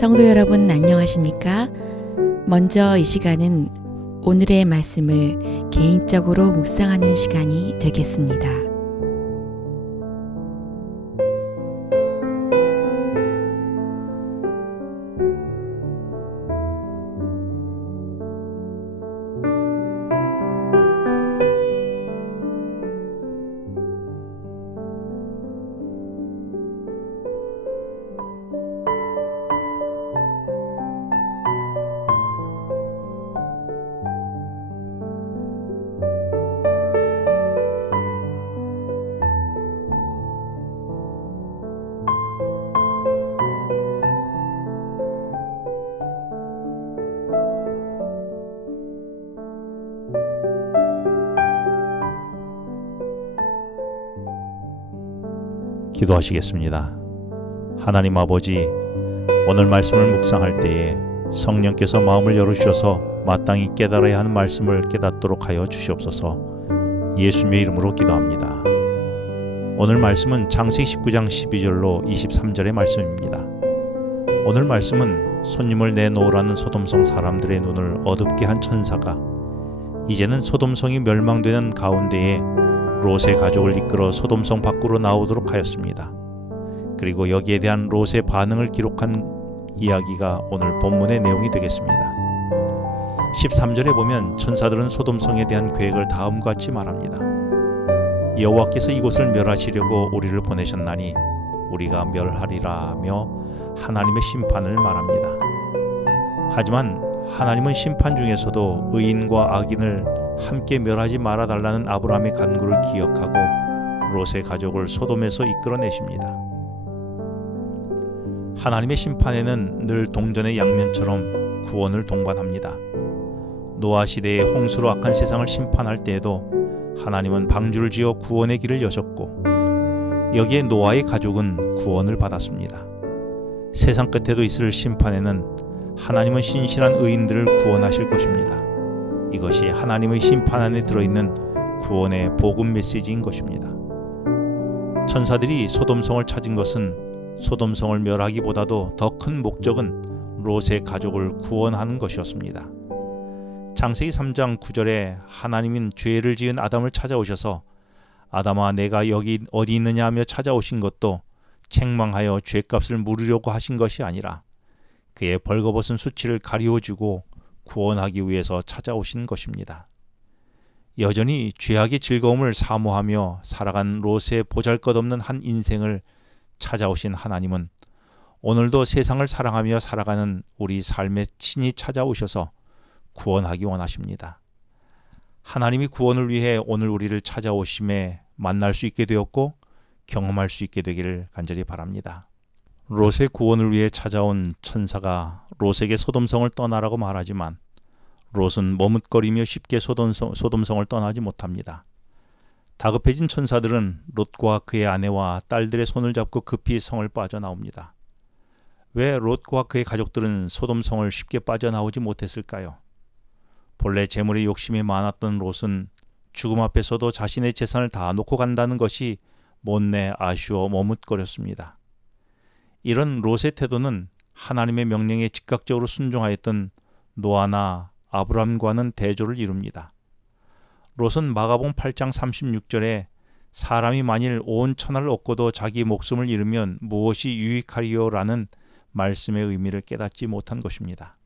성도 여러분 안녕하십니까? 먼저 이 시간은 오늘의 말씀을 개인적으로 묵상하는 시간이 되겠습니다. 기도하시겠습니다. 하나님 아버지, 오늘 말씀을 묵상할 때에 성령께서 마음을 열어주셔서 마땅히 깨달아야 하는 말씀을 깨닫도록 하여 주시옵소서. 예수님의 이름으로 기도합니다. 오늘 말씀은 창세기 19장 12절로 23절의 말씀입니다. 오늘 말씀은 손님을 내놓으라는 소돔성 사람들의 눈을 어둡게 한 천사가 이제는 소돔성이 멸망되는 가운데에 롯의 가족을 이끌어 소돔성 밖으로 나오도록 하였습니다. 그리고 여기에 대한 롯의 반응을 기록한 이야기가 오늘 본문의 내용이 되겠습니다. 13절에 보면 천사들은 소돔성에 대한 계획을 다음과 같이 말합니다. 여호와께서 이곳을 멸하시려고 우리를 보내셨나니 우리가 멸하리라며 하나님의 심판을 말합니다. 하지만 하나님은 심판 중에서도 의인과 악인을 함께 멸하지 말아달라는 아브라함의 간구를 기억하고 롯의 가족을 소돔에서 이끌어내십니다. 하나님의 심판에는 늘 동전의 양면처럼 구원을 동반합니다. 노아 시대의 홍수로 악한 세상을 심판할 때에도 하나님은 방주를 지어 구원의 길을 여셨고 여기에 노아의 가족은 구원을 받았습니다. 세상 끝에도 있을 심판에는 하나님은 신실한 의인들을 구원하실 것입니다. 이것이 하나님의 심판 안에 들어있는 구원의 복음 메시지인 것입니다. 천사들이 소돔성을 찾은 것은 소돔성을 멸하기보다도 더 큰 목적은 롯의 가족을 구원하는 것이었습니다. 창세기 3장 9절에 하나님은 죄를 지은 아담을 찾아오셔서 아담아 내가 여기 어디 있느냐 하며 찾아오신 것도 책망하여 죄값을 물으려고 하신 것이 아니라 그의 벌거벗은 수치를 가리워주고 구원하기 위해서 찾아오신 것입니다. 여전히 죄악의 즐거움을 사모하며 살아간 롯의 보잘것없는 한 인생을 찾아오신 하나님은 오늘도 세상을 사랑하며 살아가는 우리 삶에 친히 찾아오셔서 구원하기 원하십니다. 하나님이 구원을 위해 오늘 우리를 찾아오심에 만날 수 있게 되었고 경험할 수 있게 되기를 간절히 바랍니다. 롯의 구원을 위해 찾아온 천사가 롯에게 소돔성을 떠나라고 말하지만 롯은 머뭇거리며 쉽게 소돔성을 떠나지 못합니다. 다급해진 천사들은 롯과 그의 아내와 딸들의 손을 잡고 급히 성을 빠져나옵니다. 왜 롯과 그의 가족들은 소돔성을 쉽게 빠져나오지 못했을까요? 본래 재물에 욕심이 많았던 롯은 죽음 앞에서도 자신의 재산을 다 놓고 간다는 것이 못내 아쉬워 머뭇거렸습니다. 이런 롯의 태도는 하나님의 명령에 즉각적으로 순종하였던 노아나 아브람과는 대조를 이룹니다. 롯은 마가복음 8장 36절에 사람이 만일 온 천하를 얻고도 자기 목숨을 잃으면 무엇이 유익하리요라는 말씀의 의미를 깨닫지 못한 것입니다.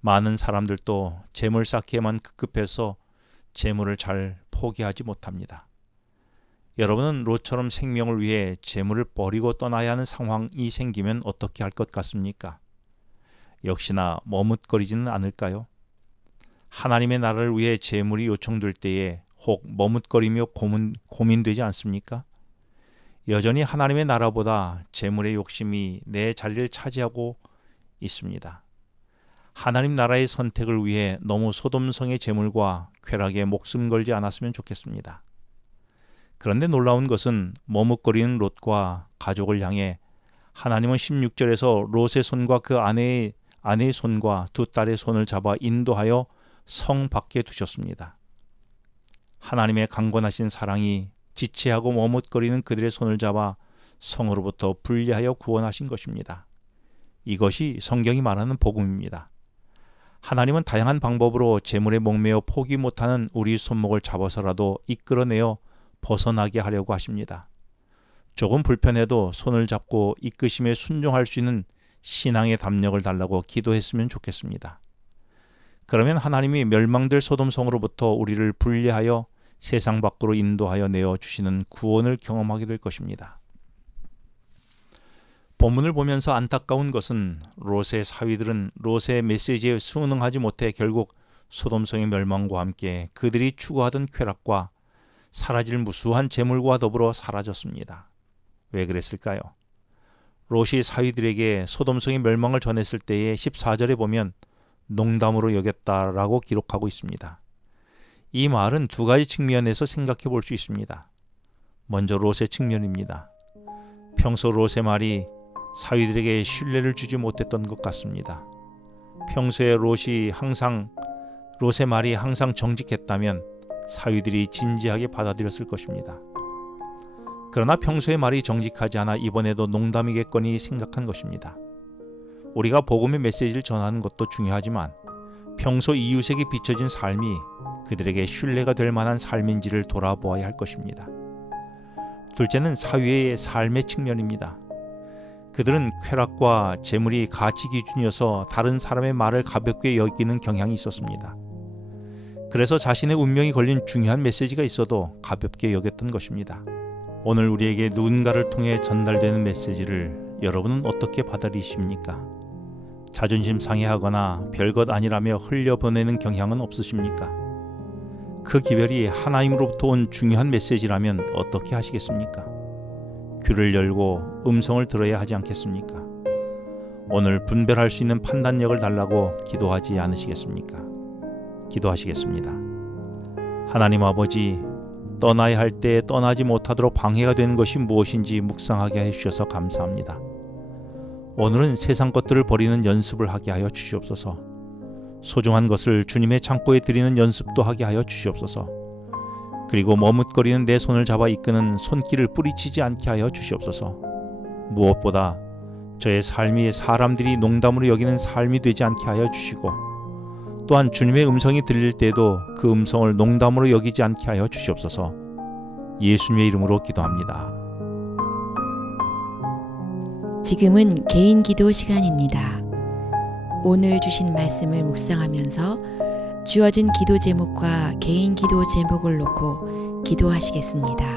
많은 사람들도 재물 쌓기에만 급급해서 재물을 잘 포기하지 못합니다. 여러분은 롯처럼 생명을 위해 재물을 버리고 떠나야 하는 상황이 생기면 어떻게 할 것 같습니까? 역시나 머뭇거리지는 않을까요? 하나님의 나라를 위해 재물이 요청될 때에 혹 머뭇거리며 고민되지 않습니까? 여전히 하나님의 나라보다 재물의 욕심이 내 자리를 차지하고 있습니다. 하나님 나라의 선택을 위해 너무 소돔성의 재물과 쾌락에 목숨 걸지 않았으면 좋겠습니다. 그런데 놀라운 것은 머뭇거리는 롯과 가족을 향해 하나님은 16절에서 롯의 손과 그 아내의 손과 두 딸의 손을 잡아 인도하여 성 밖에 두셨습니다. 하나님의 강권하신 사랑이 지체하고 머뭇거리는 그들의 손을 잡아 성으로부터 분리하여 구원하신 것입니다. 이것이 성경이 말하는 복음입니다. 하나님은 다양한 방법으로 재물에 목매어 포기 못하는 우리 손목을 잡아서라도 이끌어내어 벗어나게 하려고 하십니다. 조금 불편해도 손을 잡고 이끄심에 순종할 수 있는 신앙의 담력을 달라고 기도했으면 좋겠습니다. 그러면 하나님이 멸망될 소돔성으로부터 우리를 분리하여 세상 밖으로 인도하여 내어주시는 구원을 경험하게 될 것입니다. 본문을 보면서 안타까운 것은 롯의 사위들은 롯의 메시지에 순응하지 못해 결국 소돔성의 멸망과 함께 그들이 추구하던 쾌락과 사라질 무수한 재물과 더불어 사라졌습니다. 왜 그랬을까요? 롯이 사위들에게 소돔성의 멸망을 전했을 때의 14절에 보면 농담으로 여겼다라고 기록하고 있습니다. 이 말은 두 가지 측면에서 생각해 볼 수 있습니다. 먼저 롯의 측면입니다. 평소 롯의 말이 사위들에게 신뢰를 주지 못했던 것 같습니다. 평소에 롯의 말이 항상 정직했다면 사위들이 진지하게 받아들였을 것입니다. 그러나 평소에 말이 정직하지 않아 이번에도 농담이겠거니 생각한 것입니다. 우리가 복음의 메시지를 전하는 것도 중요하지만 평소 이웃에게 비춰진 삶이 그들에게 신뢰가 될 만한 삶인지를 돌아보아야 할 것입니다. 둘째는 사위의 삶의 측면입니다. 그들은 쾌락과 재물이 가치 기준이어서 다른 사람의 말을 가볍게 여기는 경향이 있었습니다. 그래서 자신의 운명이 걸린 중요한 메시지가 있어도 가볍게 여겼던 것입니다. 오늘 우리에게 누군가를 통해 전달되는 메시지를 여러분은 어떻게 받아들이십니까? 자존심 상해하거나 별것 아니라며 흘려보내는 경향은 없으십니까? 그 기별이 하나님으로부터 온 중요한 메시지라면 어떻게 하시겠습니까? 귀를 열고 음성을 들어야 하지 않겠습니까? 오늘 분별할 수 있는 판단력을 달라고 기도하지 않으시겠습니까? 기도하시겠습니다. 하나님 아버지, 떠나야 할 때 떠나지 못하도록 방해가 되는 것이 무엇인지 묵상하게 해주셔서 감사합니다. 오늘은 세상 것들을 버리는 연습을 하게 하여 주시옵소서. 소중한 것을 주님의 창고에 드리는 연습도 하게 하여 주시옵소서. 그리고 머뭇거리는 내 손을 잡아 이끄는 손길을 뿌리치지 않게 하여 주시옵소서. 무엇보다 저의 삶이 사람들이 농담으로 여기는 삶이 되지 않게 하여 주시고, 또한 주님의 음성이 들릴 때도 그 음성을 농담으로 여기지 않게 하여 주시옵소서. 예수님의 이름으로 기도합니다. 지금은 개인 기도 시간입니다. 오늘 주신 말씀을 묵상하면서 주어진 기도 제목과 개인 기도 제목을 놓고 기도하시겠습니다.